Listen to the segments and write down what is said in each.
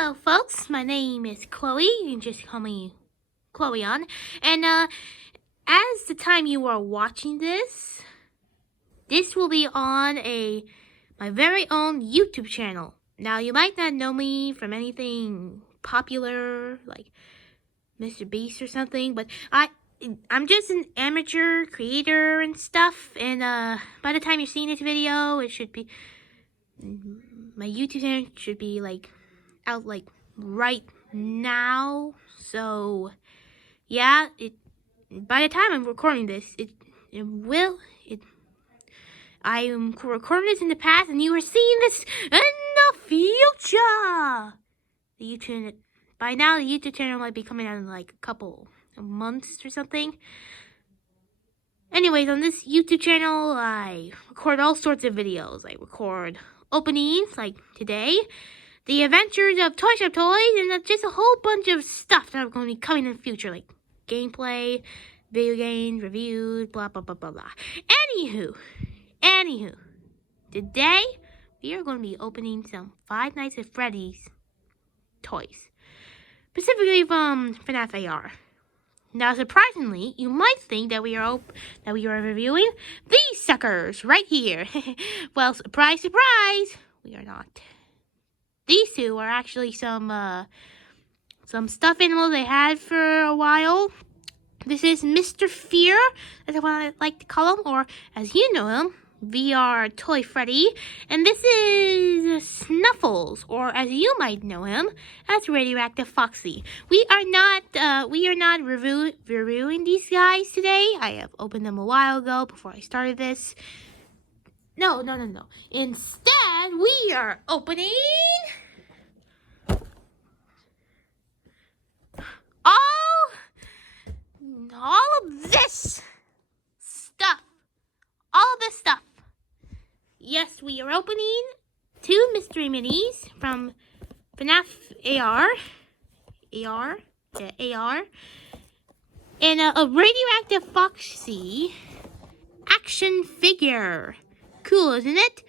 Hello, folks. My name is Chloe. You can just call me Chloe on. And as the time you are watching this will be on my very own YouTube channel. Now, you might not know me from anything popular like Mr. Beast or something, but I'm just an amateur creator and stuff. And by the time you're seeing this video, it should be my YouTube channel should be out right now. So yeah, by the time I'm recording this, I am recording this in the past, and you are seeing this in the future. By now, the YouTube channel might be coming out in like a couple of months or something. Anyways, on this YouTube channel, I record all sorts of videos. I record openings, like today, the adventures of Toy Shop Toys, and just a whole bunch of stuff that are going to be coming in the future, like gameplay, video games, reviews, blah, blah, blah, blah, blah. Anywho, today, we are going to be opening some Five Nights at Freddy's toys, specifically from Fnaf AR. Now, surprisingly, you might think that we are reviewing these suckers right here. Well, surprise, surprise, we are not. These two are actually some stuffed animals they had for a while. This is Mr. Fear, that's what I like to call him, or as you know him, VR Toy Freddy. And this is Snuffles, or as you might know him, as Radioactive Foxy. We are not reviewing these guys today. I have opened them a while ago before I started this. No. Instead, we are opening all of this stuff. Yes, we are opening 2 mystery minis from Fnaf AR, and a Radioactive Foxy Action Figure. Cool, isn't it?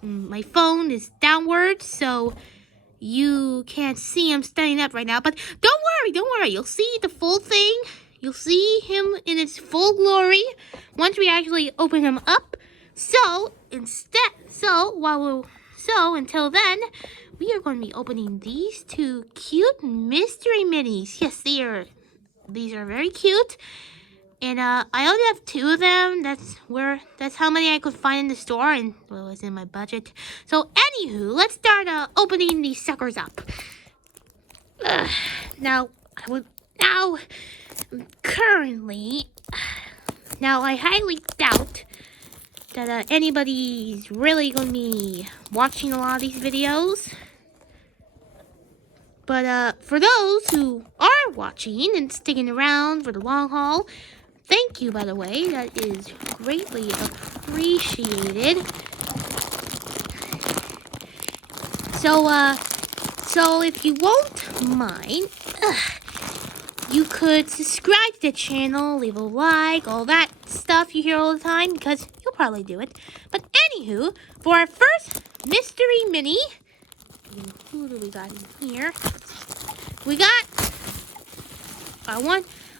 My phone is downwards, so you can't see him standing up right now, but don't worry, you'll see the full thing. You'll see him in its full glory once we actually open him up. So until then, we are going to be opening these 2 cute mystery minis. Yes, these are very cute. And I only have 2 of them. That's how many I could find in the store, and well, it was in my budget. So anywho, let's start opening these suckers up. I highly doubt that anybody's really going to be watching a lot of these videos. But for those who are watching and sticking around for the long haul, thank you, by the way. That is greatly appreciated. So if you won't mind, you could subscribe to the channel, leave a like, all that stuff you hear all the time, because you'll probably do it. But anywho, for our first mystery mini, who do we got in here?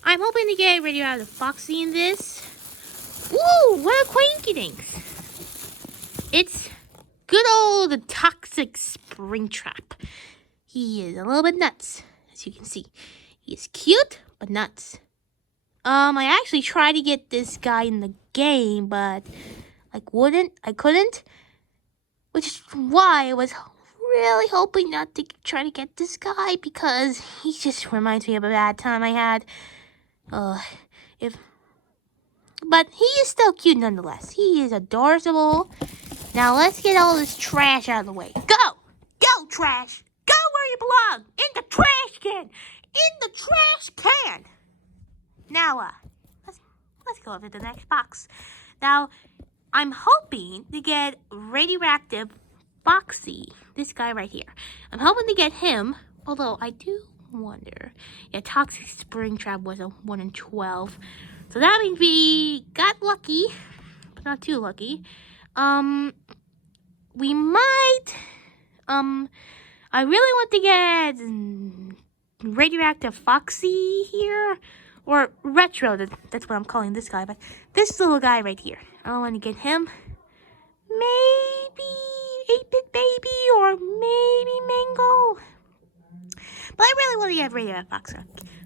I'm hoping to get Radioactive Foxy in this. Ooh, what a quinky dinks. It's good old Toxic Springtrap. He is a little bit nuts, as you can see. He is cute, but nuts. I actually tried to get this guy in the game, but I couldn't. Which is why I was really hoping not to try to get this guy, because he just reminds me of a bad time I had. But he is still cute nonetheless. He is adorable. Now let's get all this trash out of the way. Go trash! Go where you belong! In the trash can! Now, let's go over to the next box. Now, I'm hoping to get Radioactive Foxy, this guy right here. I'm hoping to get him, although I do wonder. Yeah, Toxic Springtrap was a 1 in 12. So that means we got lucky, but not too lucky. We might, I really want to get Radioactive Foxy here. Or Retro, that's what I'm calling this guy. But this little guy right here. I don't want to get him. Maybe 8-Bit Baby or maybe Mango. But I really want to get Radioactive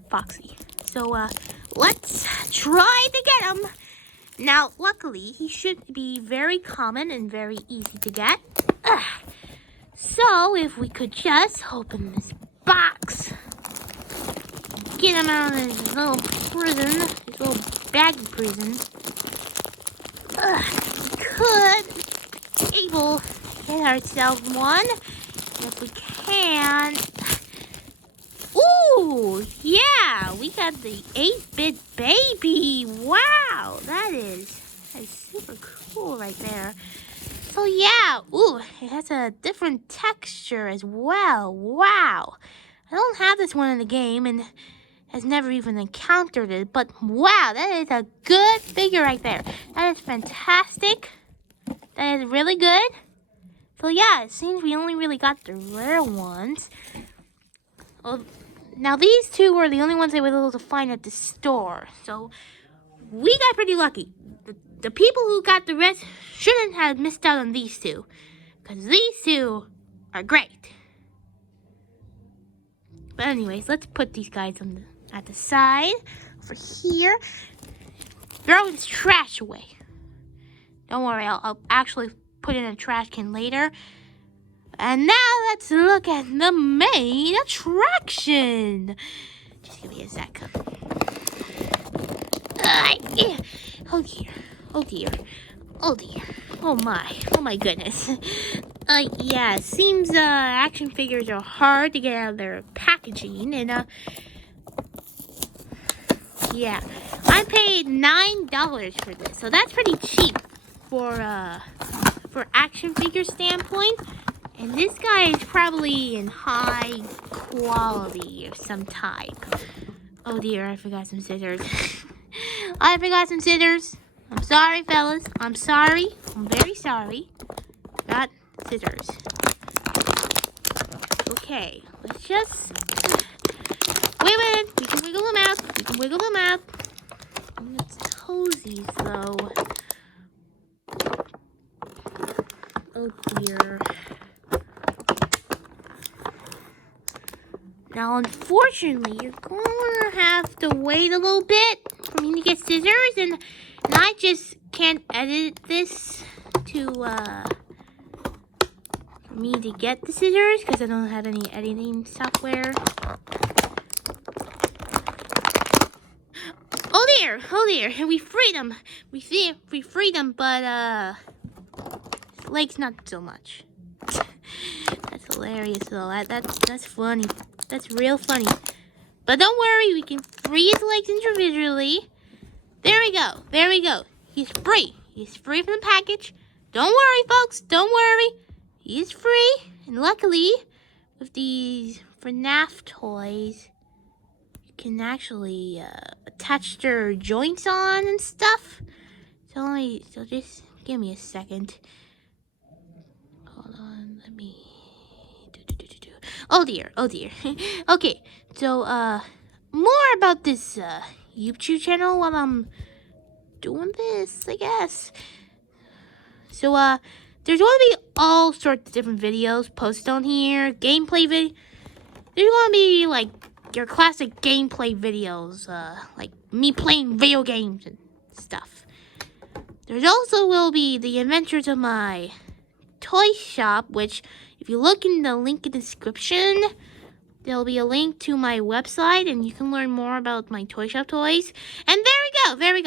Foxy. So, let's try to get him. Now, luckily, he should be very common and very easy to get. So, if we could just open this box, get him out of his little prison, his little baggy prison, we could be able to get ourselves one. And if we can... Ooh, yeah, we got the 8-Bit Baby. Wow, that is super cool right there. So yeah, ooh, it has a different texture as well. Wow, I don't have this one in the game and has never even encountered it. But wow, that is a good figure right there. That is fantastic. That is really good. So yeah, it seems we only really got the rare ones. Well, now, these two were the only ones I was able to find at the store. So, we got pretty lucky. The people who got the rest shouldn't have missed out on these two. Because these two are great. But anyways, let's put these guys at the side. Over here. Throw this trash away. Don't worry, I'll actually put it in a trash can later. And now let's look at the main attraction. Just give me a sec. Oh dear. Oh dear. Oh dear. Oh my goodness. Yeah, it seems action figures are hard to get out of their packaging. And yeah, I paid $9 for this. So that's pretty cheap for action figure standpoint. And this guy is probably in high quality of some type. Oh dear, I forgot some scissors. I forgot some scissors. I'm sorry, fellas. I'm sorry. I'm very sorry. Got scissors. Okay, let's just... Wait a minute. We can wiggle them out. We can wiggle them out. It's cozy, though. Oh dear. Now, unfortunately, you're going to have to wait a little bit for me to get scissors, and I just can't edit this to, for me to get the scissors, because I don't have any editing software. Oh dear, we freed him. We freed him, but, his legs not so much. That's hilarious, though. That's funny. That's real funny. But don't worry, we can free his legs individually. There we go. There we go. He's free. He's free from the package. Don't worry, folks. Don't worry. He's free. And luckily, with these Fnaf toys, you can actually attach their joints on and stuff. So just give me a second. Hold on. Let me... Oh dear. Okay, so, more about this, YouTube channel while I'm doing this, I guess. So, there's going to be all sorts of different videos posted on here. Gameplay video. There's going to be, like, your classic gameplay videos, like me playing video games and stuff. There's also will be the adventures of my toy shop, which... If you look in the link in the description, there'll be a link to my website, and you can learn more about my toy shop toys. And there we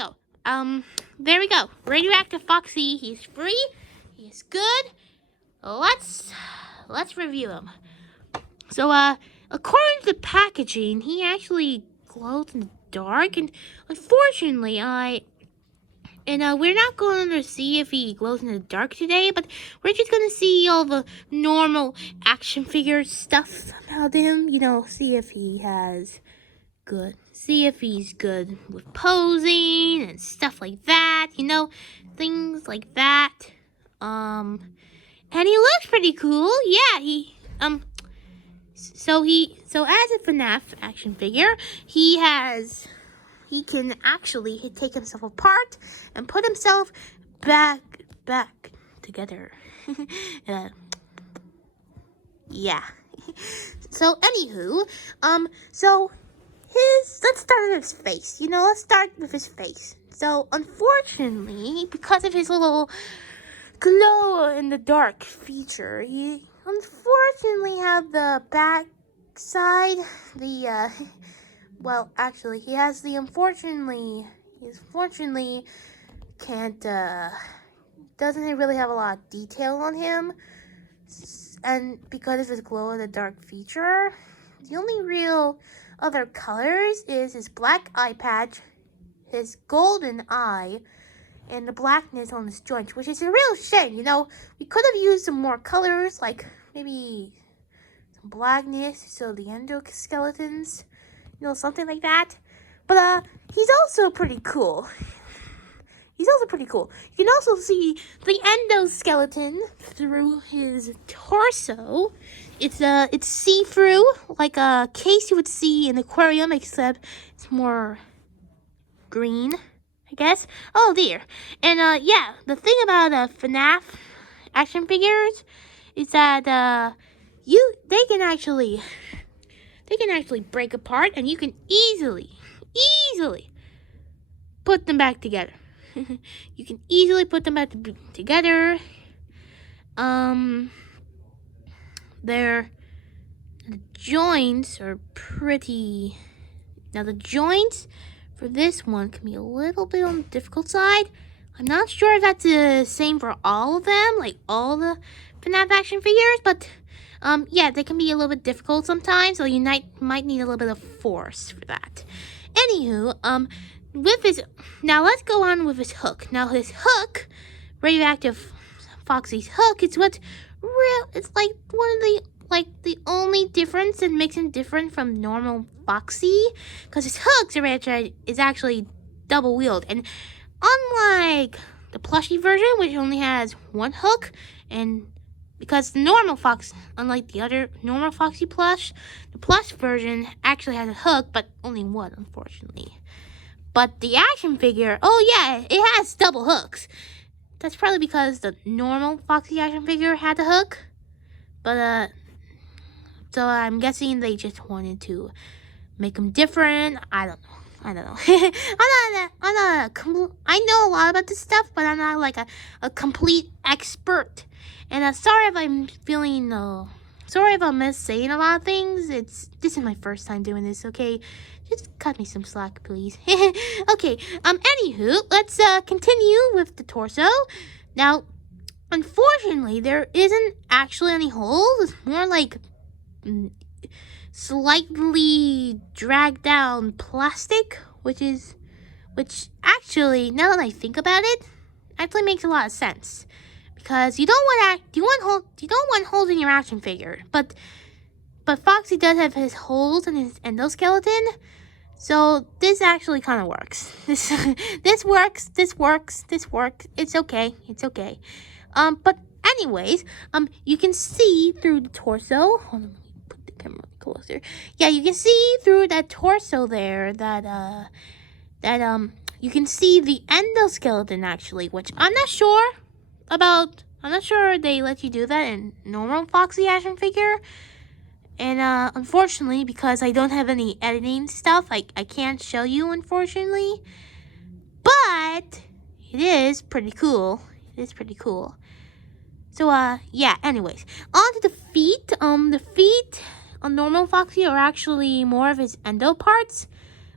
go. Radioactive Foxy, he's free, he's good. Let's review him. So, according to the packaging, he actually glows in the dark, and unfortunately, we're not going to see if he glows in the dark today, but we're just going to see all the normal action figure stuff about him. You know, see if he's good with posing and stuff like that. You know, things like that. And he looks pretty cool. Yeah, So as a Fnaf action figure, he can actually take himself apart and put himself back together. Yeah. So anywho, let's start with his face. Let's start with his face. So unfortunately, because of his little glow in the dark feature, he unfortunately have the back side, well, actually, he unfortunately can't, doesn't really have a lot of detail on him. And because of his glow-in-the-dark feature, the only real other colors is his black eye patch, his golden eye, and the blackness on his joints, which is a real shame. We could have used some more colors, like maybe some blackness, so the endoskeletons, something like that. But he's also pretty cool. You can also see the endoskeleton through his torso. It's see-through, like a case you would see in an aquarium, except it's more green, I guess. Oh dear. And yeah, the thing about Fnaf action figures is that they can actually break apart, and you can easily put them back together. You can easily put them back together. The joints are pretty. Now the joints for this one can be a little bit on the difficult side. I'm not sure if that's the same for all of them, like all the Fnaf action figures, but yeah, they can be a little bit difficult sometimes, so you might need a little bit of force for that. Anywho, now let's go on with his hook. Now his hook, Radioactive Foxy's hook, it's like one of the only difference that makes him different from normal Foxy, because his hooks is actually double wheeled, and unlike the plushie version, which only has one hook, and because unlike the other normal Foxy plush, the plush version actually has a hook, but only one, unfortunately. But the action figure, oh yeah, it has double hooks. That's probably because the normal Foxy action figure had the hook. But, so I'm guessing they just wanted to make them different. I don't know. I know a lot about this stuff, but I'm not like a complete expert. And sorry if I'm saying a lot of things. This is my first time doing this, okay? Just cut me some slack, please. Okay, anywho, let's continue with the torso. Now, unfortunately, there isn't actually any holes. It's more like slightly dragged down plastic, which actually, now that I think about it, actually makes a lot of sense. Because you don't want holes in your action figure, but Foxy does have his holes in his endoskeleton, so this actually kind of works. This works. It's okay. But anyways, you can see through the torso. Hold on, let me put the camera closer. Yeah, you can see through that torso there that you can see the endoskeleton actually, which I'm not sure they let you do that in normal Foxy action figure. And unfortunately, because I don't have any editing stuff, I can't show you, unfortunately. But it is pretty cool. So yeah, anyways, on to the feet. The feet on normal Foxy are actually more of his endo parts,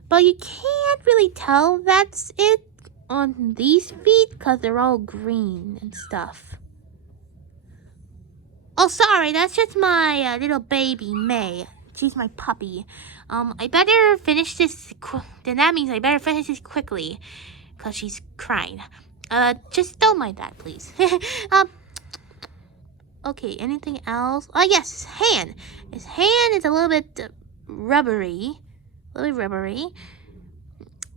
but you can't really tell that's it on these feet because they're all green and stuff. Oh, sorry, that's just my little baby, May. She's my puppy. I better finish this, then that means I better finish this quickly, because she's crying. Just don't mind that, please. Okay, anything else? Oh, yes, his hand. His hand is a little bit rubbery.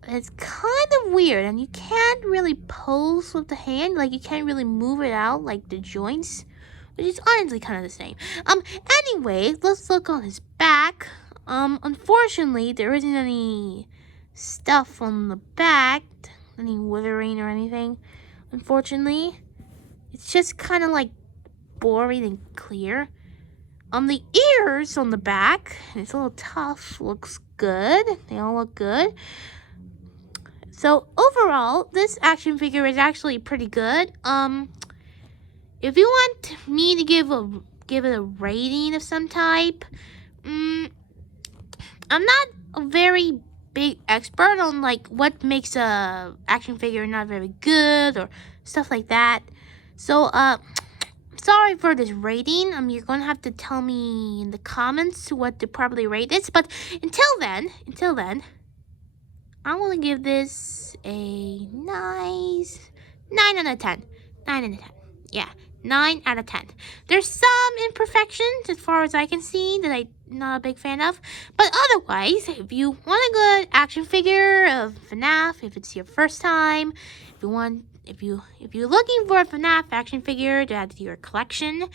It's kind of weird, and you can't really pose with the hand. Like, you can't really move it out like the joints which is honestly kind of the same. Anyway, let's look on his back. Unfortunately, there isn't any stuff on the back, any withering or anything. Unfortunately, it's just kind of like boring and clear. The ears on the back, it's a little tough, looks good. They all look good. So overall, this action figure is actually pretty good. If you want me to give it a rating of some type, I'm not a very big expert on like what makes a action figure not very good or stuff like that. So sorry for this rating. You're gonna have to tell me in the comments what to properly rate this. But until then, I want to give this a nice 9 out of 10. 9 out of 10. Yeah, 9 out of 10. There's some imperfections as far as I can see that I'm not a big fan of. But otherwise, if you want a good action figure of Fnaf, if it's your first time, if you're looking for a Fnaf action figure to add to your collection,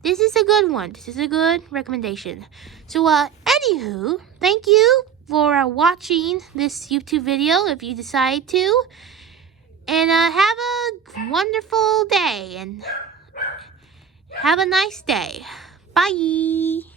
this is a good one. This is a good recommendation. So, anywho, thank you for watching this YouTube video if you decide to. And have a wonderful day and have a nice day. Bye.